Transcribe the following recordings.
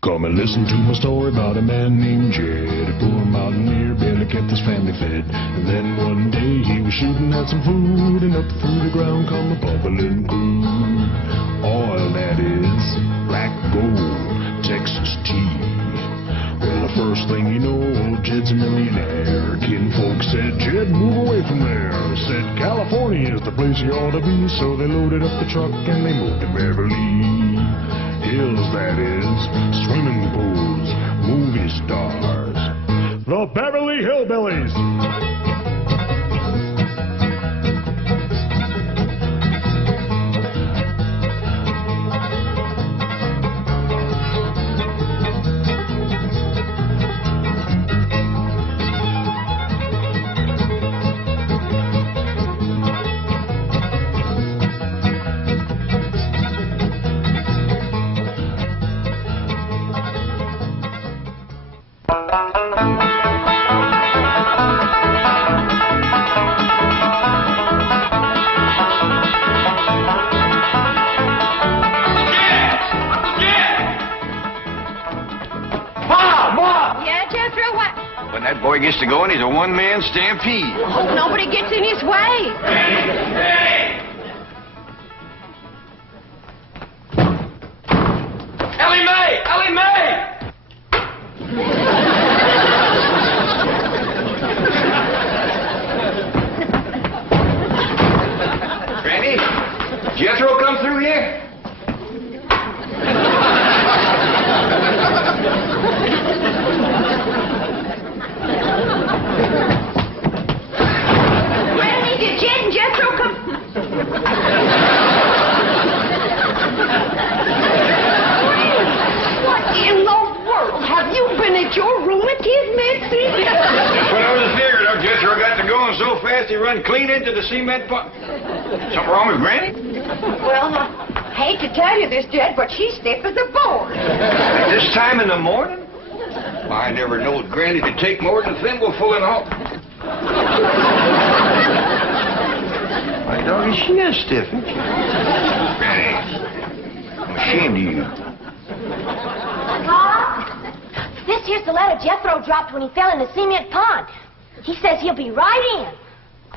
Come and listen to my story about a man named Jed. A poor mountaineer barely kept his family fed. And then one day he was shooting at some food, and up through the ground come a bubbling crude. Oil, that is, black gold, Texas tea. Well, the first thing you know, old Jed's a millionaire. Kinfolk said, Jed, move away from there. Said, California is the place you ought to be. So they loaded up the truck and they moved to Beverly Hills, that is, swimming pools, movie stars, the Beverly Hillbillies. When that boy gets to going, he's a one-man stampede. Hope nobody gets in his way. Hey! Ellie Mae! Ellie Mae! Granny, Jethro come through here? Granny, did Jed and Jethro come? What in the world? Have you been at your rheumatism, Mitzi? That's what I was figuring. Jethro got to going so fast he run clean into the cement pot. Something wrong with Granny? Well, I hate to tell you this, Jed, but she's stiff as a board. At this time in the morning? I never knowed Granny could take more than a thimbleful and all. My doggy, she is stiff, isn't she? Granny, I'm ashamed of you. Pa, this here's the letter Jethro dropped when he fell in the cement pond. He says he'll be right in.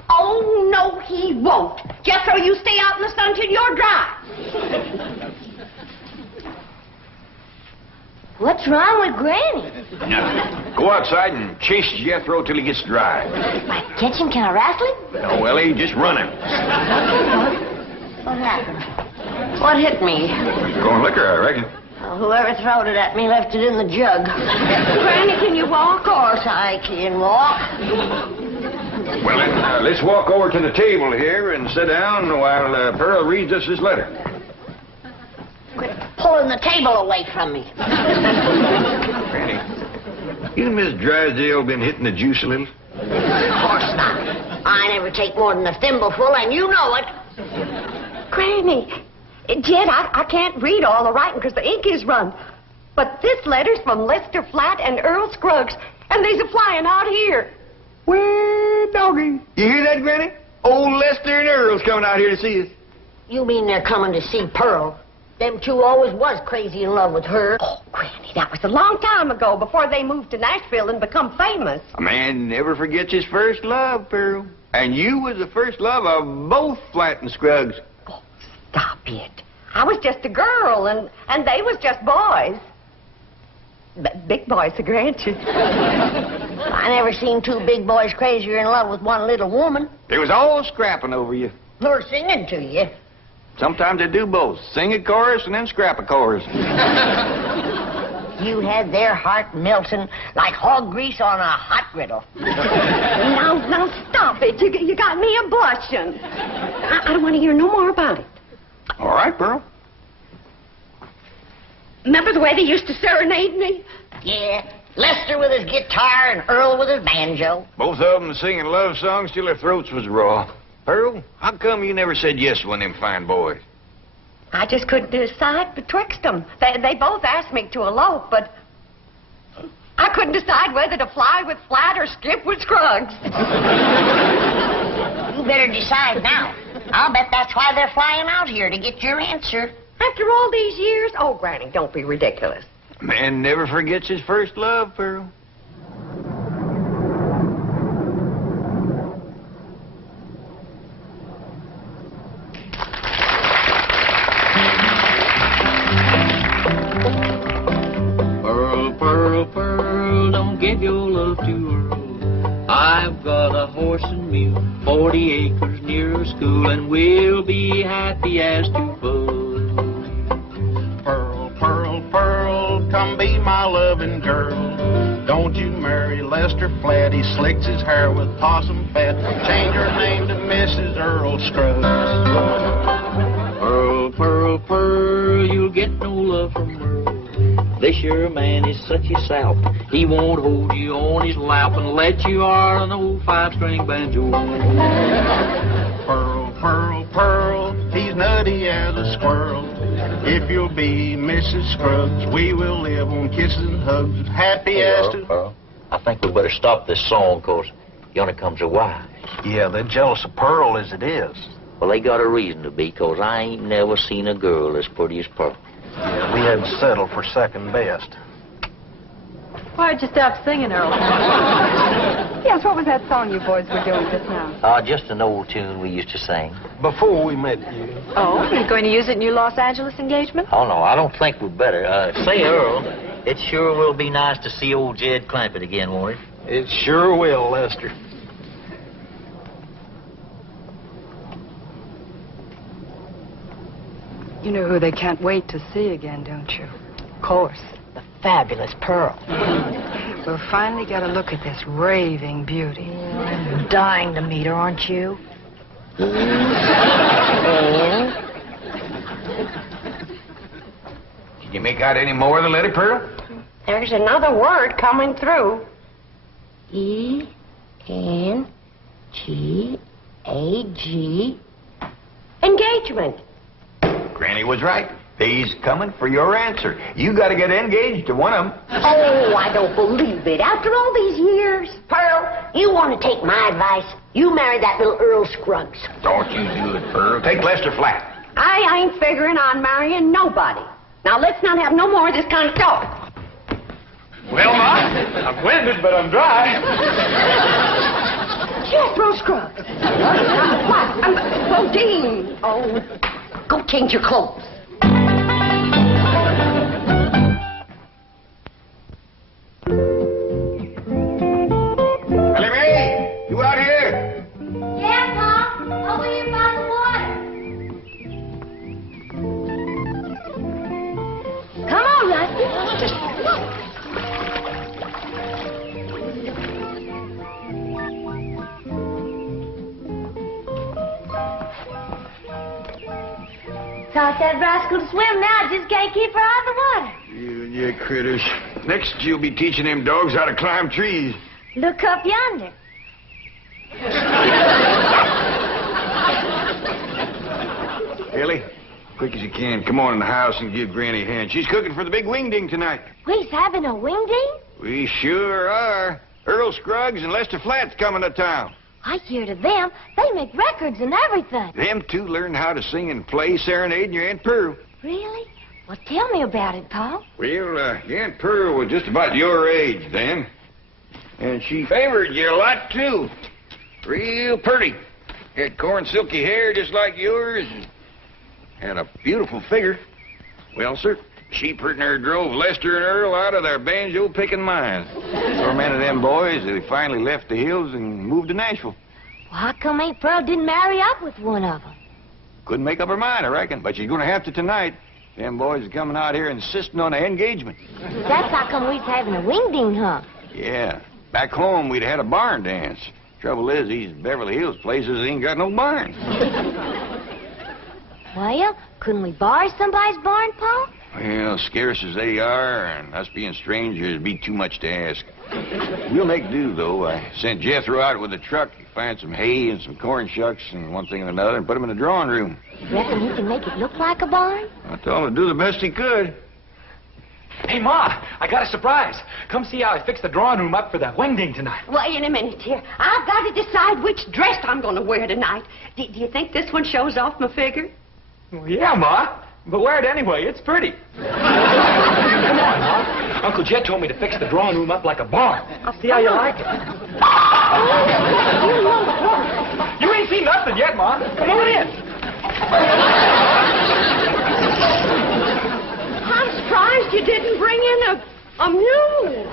Oh, no, he won't. Jethro, you stay out in the sun till you're dry. What's wrong with Granny? Now, go outside and chase Jethro till he gets dry. Like catch him, can I wrestle him? No, Ellie, just run him. What happened? What hit me? Going liquor, I reckon. Well, whoever throwed it at me left it in the jug. Granny, can you walk? Of course I can walk. Well, then, let's walk over to the table here and sit down while Pearl reads us this letter. Quit pulling the table away from me. Granny, you and Miss Drysdale been hitting the juice a little? Of course not. I never take more than a thimbleful, and you know it. Granny, Jed, I can't read all the writing because the ink is run. But this letter's from Lester Flatt and Earl Scruggs, and they's a-flying out here. Well, doggy. You hear that, Granny? Old Lester and Earl's coming out here to see us. You mean they're coming to see Pearl? Them two always was crazy in love with her. Oh, Granny, that was a long time ago, before they moved to Nashville and become famous. A man never forgets his first love, Pearl. And you was the first love of both Flatt and Scruggs. Oh, stop it. I was just a girl, and they was just boys. Big boys, I grant you. I never seen two big boys crazier in love with one little woman. They was all scrapping over you. Or singing to you. Sometimes they do both. Sing a chorus and then scrap a chorus. You had their heart melting like hog grease on a hot griddle. Now, stop it. You got me a-blushing. I don't want to hear no more about it. All right, Pearl. Remember the way they used to serenade me? Yeah, Lester with his guitar and Earl with his banjo. Both of them singing love songs till their throats was raw. Pearl, how come you never said yes to one of them fine boys? I just couldn't decide betwixt them. They both asked me to elope, but I couldn't decide whether to fly with Flatt or skip with Scruggs. You better decide now. I'll bet that's why they're flying out here, to get your answer. After all these years? Oh, Granny, don't be ridiculous. Man never forgets his first love, Pearl. Pearl, Pearl, Pearl, don't give your love to Earl. I've got a horse and mule, 40 acres near a school, and we'll be happy as two buds. Pearl, Pearl, Pearl, come be my loving girl. Don't you marry Lester Flat, he slicks his hair with possum fat. Change your name to Mrs. Earl Scruggs. Pearl, Pearl, Pearl, you'll get no love from Earl. This your man is such a sap. He won't hold you on his lap and let you are an old 5-string banjo. Pearl, Pearl, Pearl, he's nutty as a squirrel. If you'll be Mrs. Scruggs, we will live on kisses and hugs, happy as to... Earl, I think we better stop this song, 'cause yonder comes a wife. Yeah, they're jealous of Pearl as it is. Well, they got a reason to be, 'cause I ain't never seen a girl as pretty as Pearl. Yeah, we had to settle for second best. Why'd you stop singing, Earl? Yes, what was that song you boys were doing just now? Just an old tune we used to sing. Before we met you. Oh, you're going to use it in your Los Angeles engagement? Oh, no, I don't think we'd better. Say, Earl, it sure will be nice to see old Jed Clampett again, won't it? It sure will, Lester. You know who they can't wait to see again, don't you? Of course. The fabulous Pearl. We'll finally get a look at this raving beauty. I'm dying to meet her, aren't you? Can you make out any more of the letter, Pearl? There's another word coming through. E-N-G-A-G. Engagement. Granny was right. He's coming for your answer. You got to get engaged to one of them. Oh, I don't believe it. After all these years. Pearl, you want to take my advice? You marry that little Earl Scruggs. Don't you do it, Pearl. Take Lester Flat. I ain't figuring on marrying nobody. Now, let's not have no more of this kind of talk. Well, Ma, I'm winded, but I'm dry. Jethro Scruggs. What? Dean. Oh, go change your clothes. Ellie Mae, you out here? Yeah, Pop. Over here by the water. Come on, Rusty. Taught that rascal to swim now. I just can't keep her out of the water. You and your critters. Next, you'll be teaching them dogs how to climb trees. Look up yonder. Ellie, quick as you can, come on in the house and give Granny a hand. She's cooking for the big WingDing tonight. We's having a WingDing? We sure are. Earl Scruggs and Lester Flat's coming to town. I hear to them. They make records and everything. Them two learned how to sing and play serenading your Aunt Pearl. Really? Well, tell me about it, Pa. Well, your Aunt Pearl was just about your age then. And she favored you a lot, too. Real pretty. Had corn silky hair just like yours. And had a beautiful figure. Well, sir, she pretty near drove Lester and Earl out of their banjo-picking minds. So many of them boys, they finally left the hills and moved to Nashville. Well, how come Aunt Pearl didn't marry up with one of them? Couldn't make up her mind, I reckon. But she's going to have to tonight. Them boys are coming out here insisting on an engagement. That's how come we's having a WingDing, huh? Yeah. Back home, we'd had a barn dance. Trouble is, these Beverly Hills places ain't got no barns. Well, couldn't we borrow somebody's barn, Pa? Well, scarce as they are, and us being strangers, it'd be too much to ask. We'll make do, though. I sent Jethro out with a truck to find some hay and some corn shucks and one thing and another and put them in the drawing room. Reckon he can make it look like a barn? I told him to do the best he could. Hey, Ma, I got a surprise. Come see how I fixed the drawing room up for the WingDing tonight. Wait a minute, dear. I've got to decide which dress I'm going to wear tonight. Do you think this one shows off my figure? Well, yeah, Ma. But wear it anyway. It's pretty. Come on, Ma. Uncle Jed told me to fix the drawing room up like a barn. I'll see how you like it. You ain't seen nothing yet, Ma. Come on in. I'm surprised you didn't bring in a mule.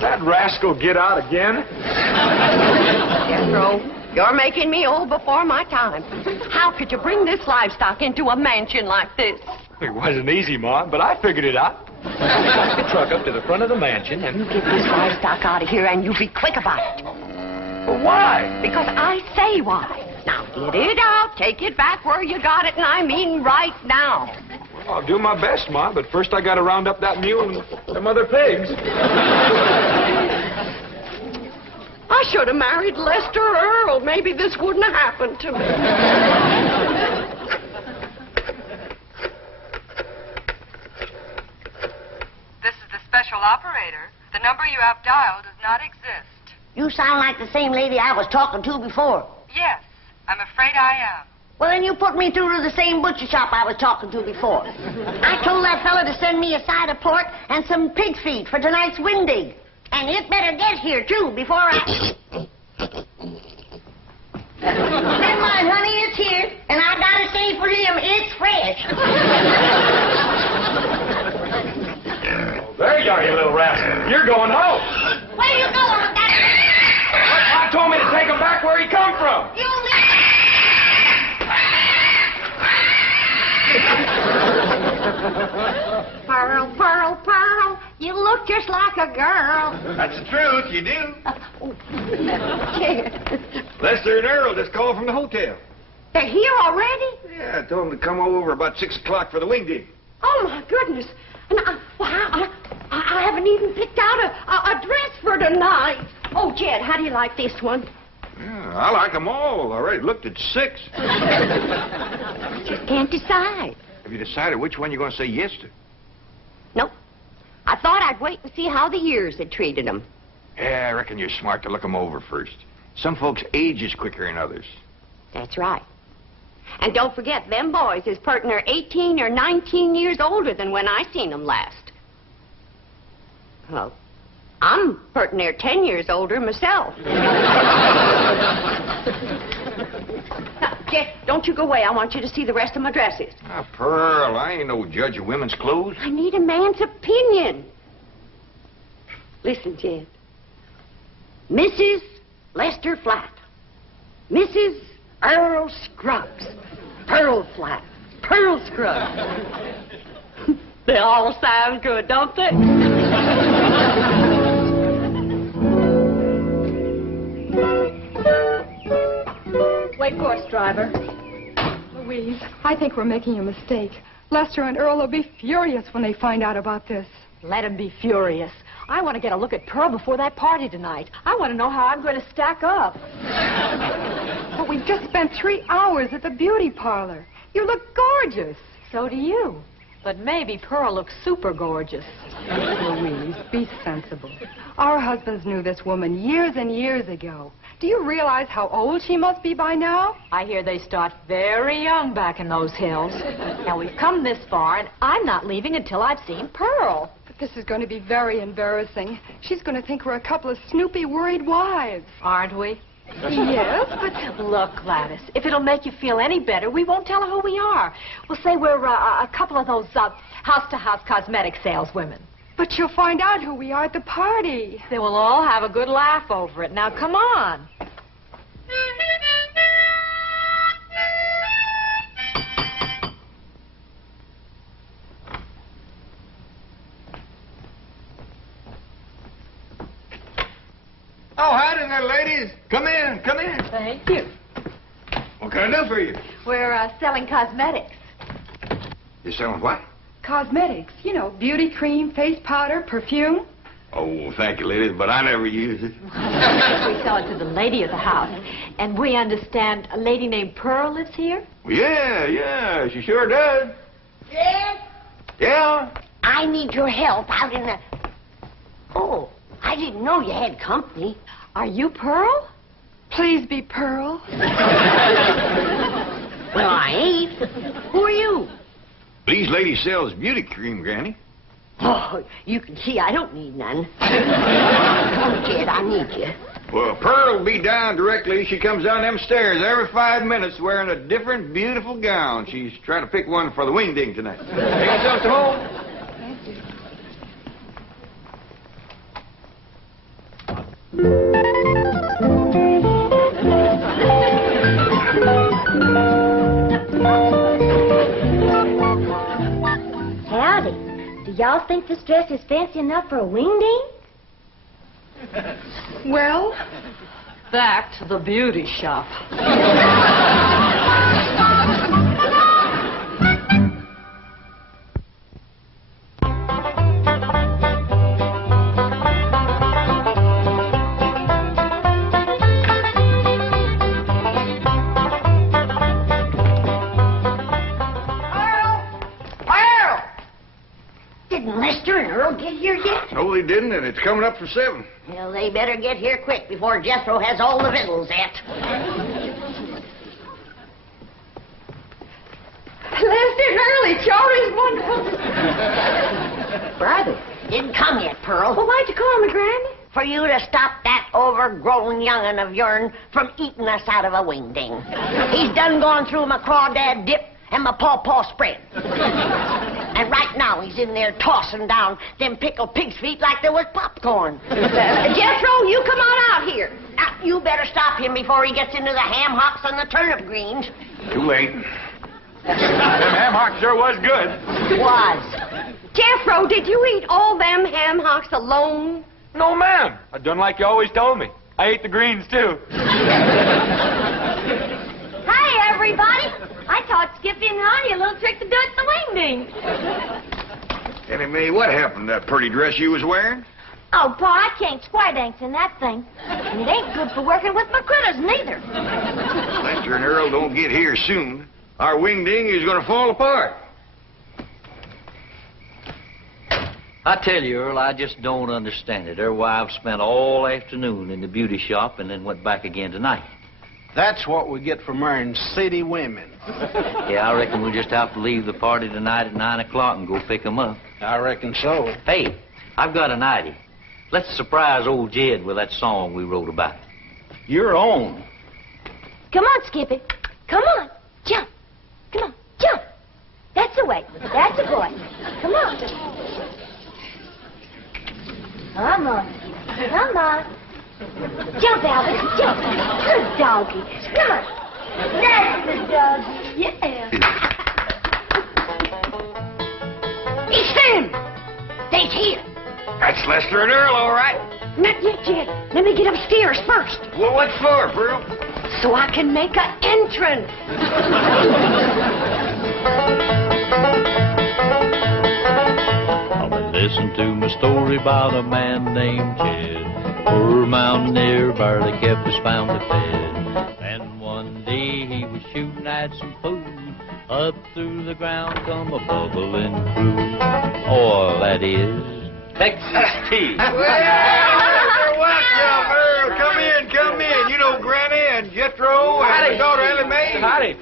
That rascal get out again? Jethro, you're making me old before my time. How could you bring this livestock into a mansion like this? It wasn't easy, Ma, but I figured it out. Took the truck up to the front of the mansion and... You get this livestock out of here and you be quick about it. But why? Because I say why. Now, get it out, take it back where you got it, and I mean right now. Well, I'll do my best, Ma, but first I gotta round up that mule and them other pigs. I should have married Lester Earl. Maybe this wouldn't have happened to me. This is the special operator. The number you have dialed does not exist. You sound like the same lady I was talking to before. Yes, I'm afraid I am. Well, then you put me through to the same butcher shop I was talking to before. I told that fella to send me a side of pork and some pig feet for tonight's WingDing. And it better get here, too, before I... Never mind, honey, it's here. And I gotta say for him, it's fresh. Oh, there you are, you little rascal. You're going home. Where you going with that? I told me to take him back where he come from. You Pearl, Pearl, Pearl, you look just like a girl. That's the truth, you do. Jed, Lester and Earl just called from the hotel. they're here already? Yeah, I told them to come over about 6 o'clock for the WingDing. Oh, my goodness. And I haven't even picked out a dress for tonight. Oh, Jed, how do you like this one? Yeah, I like them all. I already looked at 6. Just can't decide. Have you decided which one you're going to say yes to? Nope. I thought I'd wait and see how the years had treated them. Yeah, I reckon you're smart to look them over first. Some folks age is quicker than others. That's right. And don't forget, them boys is pertin' are 18 or 19 years older than when I seen them last. Well, I'm pertin' near 10 years older myself. Now, Jeff, don't you go away. I want you to see the rest of my dresses. Ah, Pearl, I ain't no judge of women's clothes. I need a man's opinion. Listen, Jed. Mrs. Lester Flat. Mrs. Earl Scruggs. Pearl Flat. Pearl Scruggs. They all sound good, don't they? Wait course, driver. Louise, I think we're making a mistake. Lester and Earl will be furious when they find out about this. Let him be furious. I want to get a look at Pearl before that party tonight. I want to know how I'm going to stack up. But we've just spent 3 hours at the beauty parlor. You look gorgeous. So do you. But maybe Pearl looks super gorgeous. Louise, be sensible. Our husbands knew this woman years and years ago. Do you realize how old she must be by now? I hear they start very young back in those hills. Now, we've come this far, and I'm not leaving until I've seen Pearl. But this is going to be very embarrassing. She's going to think we're a couple of snoopy, worried wives. Aren't we? Yes, but... Look, Gladys, if it'll make you feel any better, we won't tell her who we are. We'll say we're a couple of those house-to-house cosmetic saleswomen. But she'll find out who we are at the party. They will all have a good laugh over it. Now, come on. Oh, howdy there, ladies. Come in, come in. Thank you. What can I do for you? We're selling cosmetics. You selling what? Cosmetics, you know, beauty cream, face powder, perfume. Oh, thank you, ladies, but I never use it. We sell it to the lady of the house. And we understand a lady named Pearl lives here? Yeah, she sure does. Yes? Yeah? I need your help out in the... Oh, I didn't know you had company. Are you Pearl? Please be Pearl. Well, I ain't. Who are you? These ladies sells beauty cream, Granny. Oh, you can see I don't need none. Come, kid, I need you. Well, Pearl will be down directly. She comes down them stairs every 5 minutes wearing a different beautiful gown. She's trying to pick one for the WingDing tonight. Take yourself to home. Howdy. Do y'all think this dress is fancy enough for a WingDing? Well, back to the beauty shop. Didn't Lester and Earl get here yet? No, they didn't, and it's coming up for 7. Well, they better get here quick before Jethro has all the victuals at. Lester and Earl, it sure is wonderful. Brother, didn't come yet, Pearl. Well, why'd you call me, Granny? For you to stop that overgrown young'un of yourn from eating us out of a WingDing. He's done gone through my crawdad dip and my pawpaw spread. And right now he's in there tossing down them pickled pig's feet like there was popcorn. Jethro, you come on out here. Now, you better stop him before he gets into the ham hocks and the turnip greens. Too late. Them ham hocks sure was good. Was. Jethro, did you eat all them ham hocks alone? No, ma'am. I done like you always told me. I ate the greens, too. Hi, everybody. I taught Skippy and Ronnie a little trick to do at the WingDing. Annie Mae, what happened to that pretty dress you was wearing? Oh, Pa, I can't square dance in that thing. And it ain't good for working with my critters, neither. Lester and Earl don't get here soon. Our WingDing is going to fall apart. I tell you, Earl, I just don't understand it. Their wives spent all afternoon in the beauty shop and then went back again tonight. That's what we get for marrying city women. Yeah, I reckon we'll just have to leave the party tonight at 9 o'clock and go pick 'em up. I reckon so. Hey, I've got an idea. Let's surprise old Jed with that song we wrote about. Your own. Come on, Skippy. Come on. Jump. Come on. Jump. That's the way. That's the boy. Come on. Come on. Come on. Jump, Albert. Jump. Good doggy. Come on. That's the doggy. Yeah. He's them. They's here. That's Lester and Earl, all right. Not yet, Jed. Let me get upstairs first, Well, what for, Pearl? so I can make an entrance. Listen to my story about a man named Jed. Poor mountaineer barely kept his family fed. Then one day he was shooting at some food. Up through the ground come a bubbling crude. Oil, that is, Texas tea. Well, welcome, Earl. Come in, come in. You know Granny and Jethro and his daughter Ellie Mae. Howdy.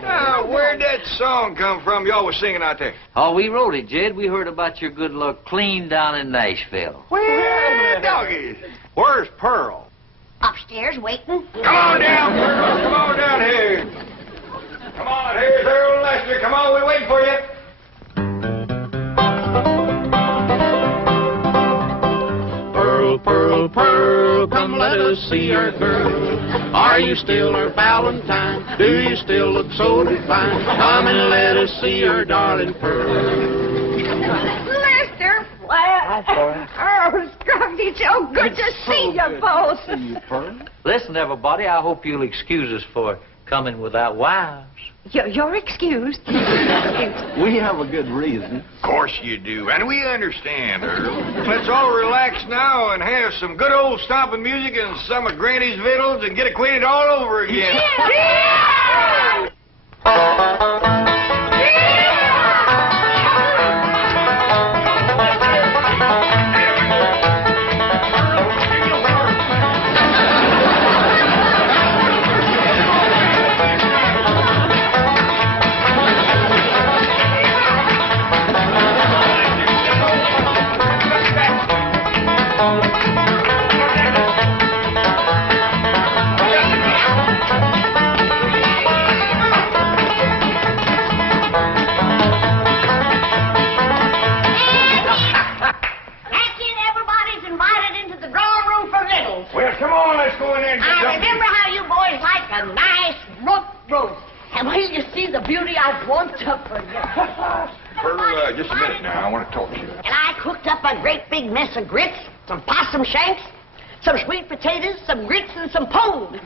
Now, where'd that song come from y'all was singing out there? Oh, we wrote it, Jed. We heard about your good luck clean down in Nashville. Well, doggy. Where's Pearl? Upstairs waiting. Come on down, Pearl. Come on down here. Come on, here's Earl and Lester. Come on, we're waiting for you. Pearl, Pearl, Pearl, come let us see our girl. Are you still our Valentine? Do you still look so divine? Come and let us see our darling Pearl. Lester, Flat, Earl, Scruffy, so good to see you both. See you, Pearl. Listen, everybody, I hope you'll excuse us for coming without wives. You're excused. We have a good reason. Of course you do, and we understand, Earl. Let's all relax now and have some good old stomping music and some of Granny's victuals and get acquainted all over again. Yeah! Earl, just a minute now. I want to talk to you. And I cooked up a great big mess of grits, some possum shanks, some sweet potatoes, some grits, and some pone.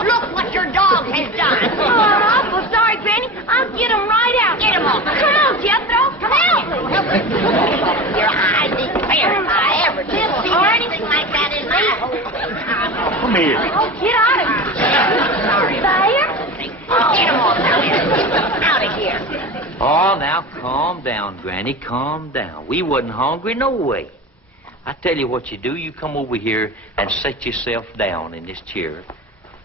Look what your dog has done. Oh, I'm awful sorry, Granny. I'll get him right out. Get him off. Come on, Jethro. Come help me. Your eyes declare if I ever did see anything like that in my whole life. Come here. Oh, get out of here. Fire? Oh, get him off now. Out of here. Oh, now calm down, Granny, calm down. We wasn't hungry no way. I tell you what you do. You come over here and set yourself down in this chair,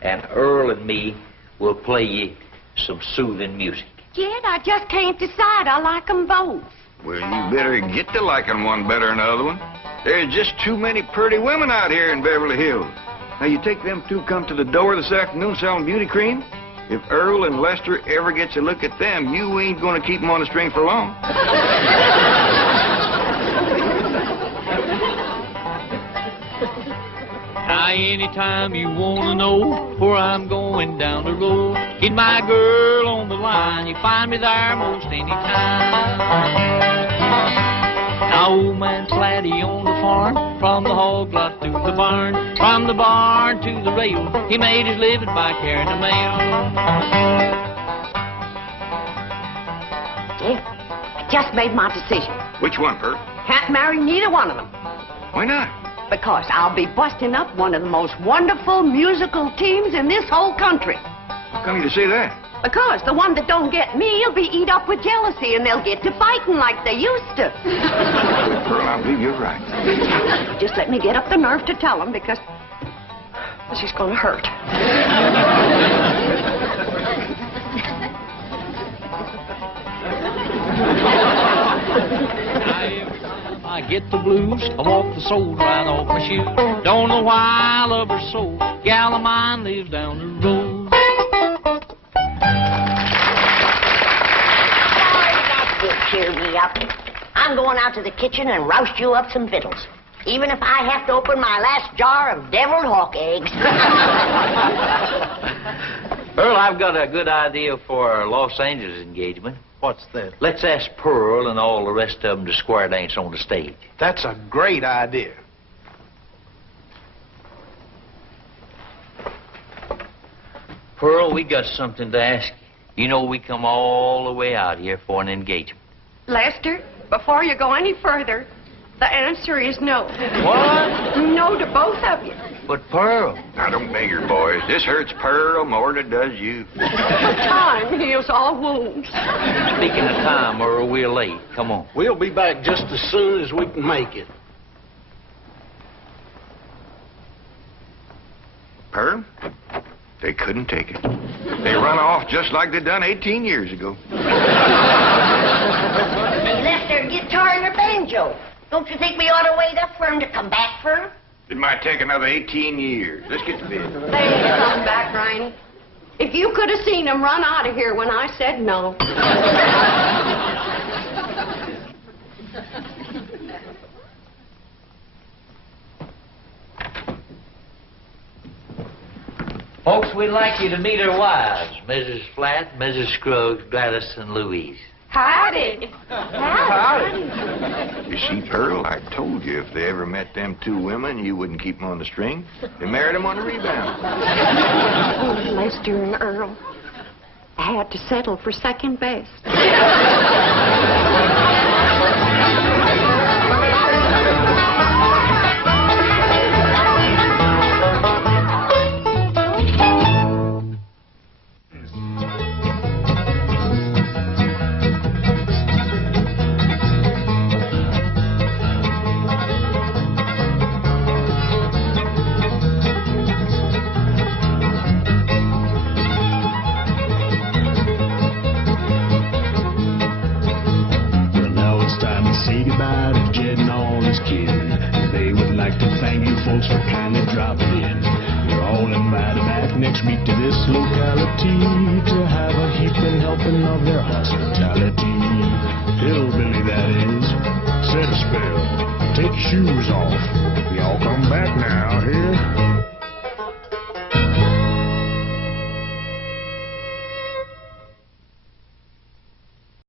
and Earl and me will play you some soothing music. Jed, I just can't decide. I like 'em both. Well, you better get to liking one better than the other one. There's just too many pretty women out here in Beverly Hills. Now, you take them two come to the door this afternoon selling beauty cream. If Earl and Lester ever gets a look at them, you ain't going to keep them on the string for long. Now, anytime you want to know where I'm going down the road, get my girl on the line. You find me there most any time. Now, old man Slatty on the farm, from the hog lot to the barn, from the barn to the rail, he made his living by carrying the mail. Yeah, I just made my decision. Which one, Earl? Can't marry neither one of them. Why not? Because I'll be busting up one of the most wonderful musical teams in this whole country. How come you to say that? Because the one that don't get me will be eat up with jealousy, and they'll get to fighting like they used to. Earl, I believe you're right. Just let me get up the nerve to tell them, because this is going to hurt. I get the blues, I walk the soles right off my shoes. Don't know why I love her so. Gal of mine lives down the road. That will cheer me up. I'm going out to the kitchen and roust you up some victuals. Even if I have to open my last jar of deviled hawk eggs. Earl, I've got a good idea for our Los Angeles engagement. What's that? Let's ask Pearl and all the rest of them to square dance on the stage. That's a great idea. Pearl, we got something to ask you. You know we come all the way out here for an engagement. Lester, before you go any further, the answer is no. What? No to both of you. But Pearl. Now, don't beg her, boys. This hurts Pearl more than it does you. Time heals all wounds. Speaking of time, Earl, we're late. Come on. We'll be back just as soon as we can make it. Pearl, they couldn't take it. They run off just like they done 18 years ago. They left their guitar and their banjo. Don't you think we ought to wait up for them to come back for them? It might take another 18 years. Let's get to bed. They ain't come back, Riney. If you could have seen them run out of here when I said no. Folks, we'd like you to meet our wives, Mrs. Flatt, Mrs. Scruggs, Gladys, and Louise. Howdy. You see, Pearl, I told you if they ever met them two women, you wouldn't keep them on the string. They married them on the rebound. Oh, Lester and Earl. I had to settle for second best. Say goodbye to Jed and all his kin. They would like to thank you folks for kindly dropping in. You're all invited back next week to this locality to have a heaping helping of their hospitality. Hillbilly, that is. Set a spell. Take your shoes off.